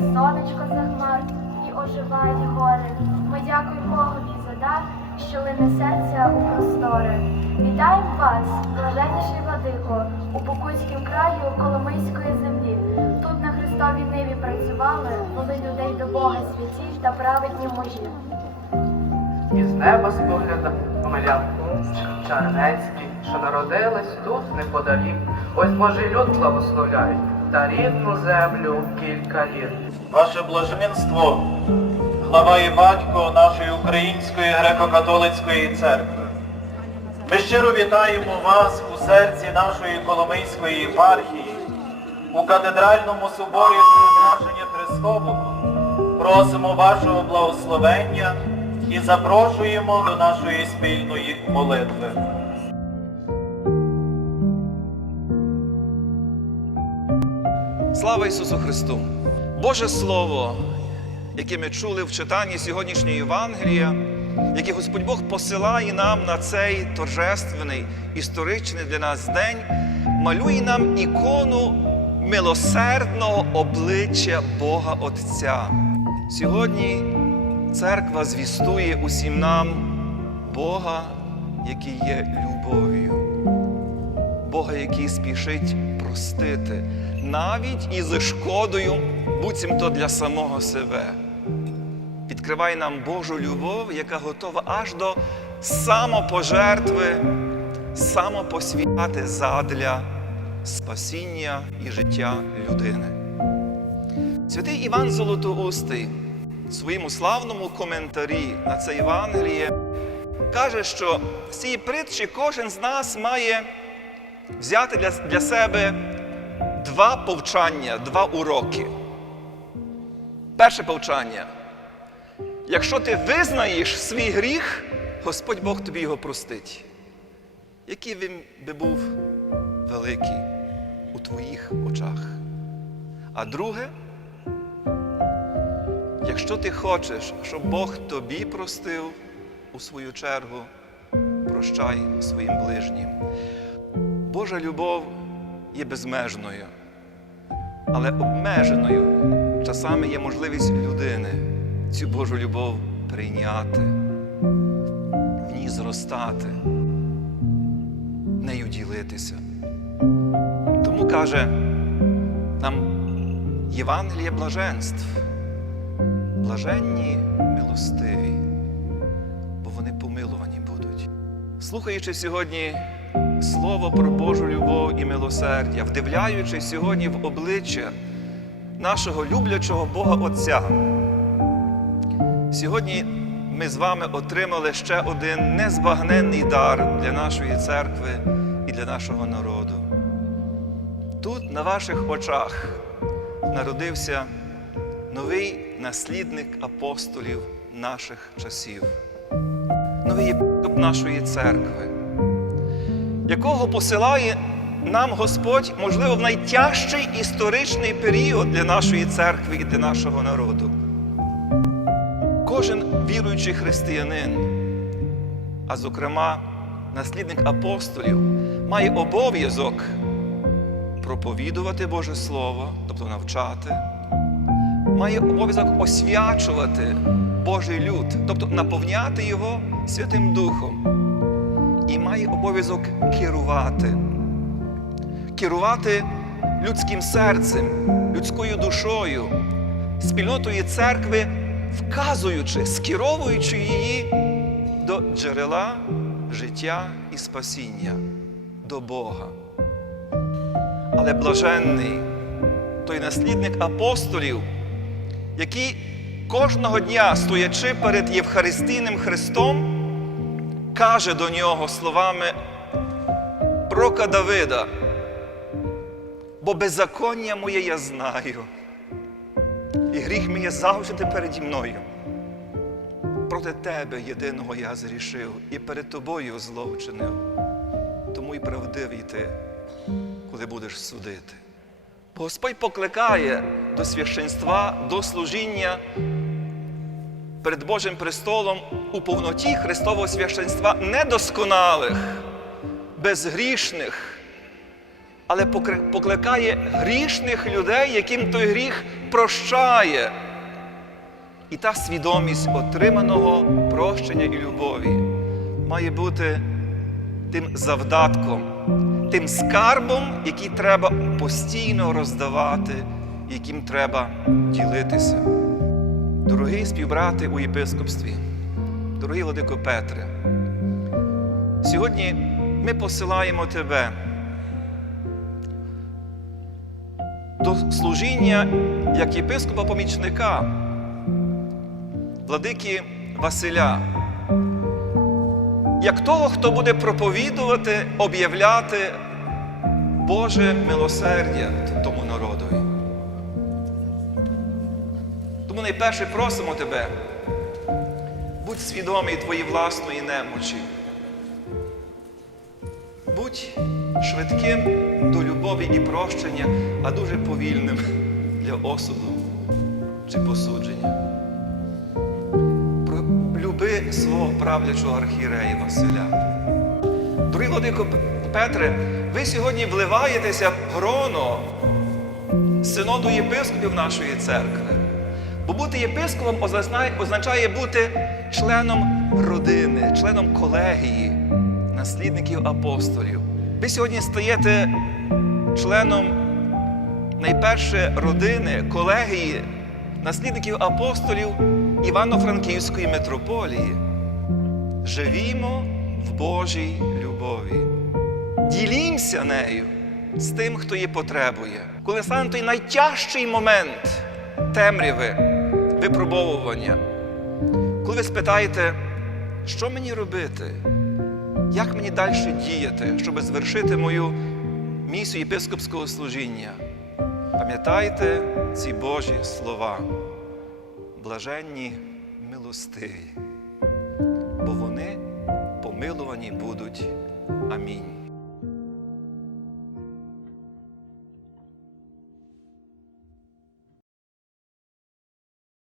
Сонечко за хмар і оживають гори. Ми дякуємо Богові за дар, що лине серця у простори. Вітаємо вас, блаженніший владико, у Покутськім краю Коломийської землі. Тут на Христовій ниві працювали, вели людей до Бога святі та праведні мужі. Із неба спогляда Омелян Чернецький, що народились тут неподалік. Ось Божий люд благословляють та рідну землю кілька літ. Ваше блаженство, глава і батько нашої Української греко-католицької церкви. Ми щиро вітаємо вас у серці нашої Коломийської єпархії, у катедральному соборі Преображення Христового. Просимо вашого благословення і запрошуємо до нашої спільної молитви. Слава Ісусу Христу! Боже Слово, яке ми чули в читанні сьогоднішньої Євангелія, яке Господь Бог посилає нам на цей торжественний, історичний для нас день, малює нам ікону милосердного обличчя Бога Отця. Сьогодні церква звістує усім нам Бога, який є любов'ю. Бога, який спішить простити, навіть із шкодою, буцімто для самого себе. Відкриває нам Божу любов, яка готова аж до самопожертви, самопосвяти задля спасіння і життя людини. Святий Іван Золотоустий в своєму славному коментарі на це Євангеліє каже, що з цієї притчі кожен з нас має взяти для, для себе два повчання, два уроки. Перше повчання. Якщо ти визнаєш свій гріх, Господь Бог тобі його простить. Який він би був великий у твоїх очах. А друге, якщо ти хочеш, щоб Бог тобі простив, у свою чергу, прощай своїм ближнім. Божа любов є безмежною, але обмеженою часами є можливість людини цю Божу любов прийняти, в ній зростати, нею ділитися. Тому каже нам Євангеліє блаженств, блаженні милостиві, бо вони помилувані будуть. Слухаючи сьогодні Слово про Божу любов і милосердя, вдивляючись сьогодні в обличчя нашого люблячого Бога Отця. Сьогодні ми з вами отримали ще один незбагненний дар для нашої церкви і для нашого народу. Тут, на ваших очах, народився новий наслідник апостолів наших часів, новий єпископ нашої церкви якого посилає нам Господь, можливо, в найтяжчий історичний період для нашої церкви і для нашого народу. Кожен віруючий християнин, а зокрема, наслідник апостолів, має обов'язок проповідувати Боже Слово, тобто навчати, має обов'язок освячувати Божий люд, тобто наповняти його Святим Духом обов'язок керувати, керувати людським серцем, людською душою, спільнотою церкви, вказуючи, скеровуючи її до джерела життя і спасіння, до Бога. Але блаженний той наслідник апостолів, який кожного дня, стоячи перед Євхаристійним Христом, каже до нього словами прока Давида, бо беззаконня моє я знаю, і гріх мій є завжди переді мною. Проти тебе єдиного я зрішив і перед тобою зло вчинив. Тому й правдивий ти, коли будеш судити. Господь покликає до священства, до служіння перед Божим престолом у повноті Христового священства недосконалих, безгрішних, але покликає грішних людей, яким той гріх прощає. І та свідомість отриманого прощення і любові має бути тим завдатком, тим скарбом, який треба постійно роздавати, яким треба ділитися. Дорогий співбрати у єпископстві, дорогий Владико Петре, сьогодні ми посилаємо тебе до служіння як єпископа-помічника, владики Василя, як того, хто буде проповідувати, об'являти Боже милосердя тому народові. Тому найперше просимо тебе, будь свідомий твоєї власної немочі. Будь швидким до любові і прощення, а дуже повільним для осуду чи посудження. Люби свого правлячого архієрея Василя. Дорогий Владико Петре, ви сьогодні вливаєтеся в гроно синоду єпископів нашої церкви. Бо бути єпископом означає, бути членом родини, членом колегії, наслідників апостолів. Ви сьогодні стаєте членом найперше родини, колегії, наслідників апостолів Івано-Франківської митрополії. Живімо в Божій любові. Ділімося нею з тим, хто її потребує. Коли стане той найтяжчий момент темряви, випробовування, коли ви спитаєте, що мені робити, як мені далі діяти, щоб звершити мою місію єпископського служіння, пам'ятайте ці Божі слова, блаженні милостиві, бо вони помилувані будуть. Амінь.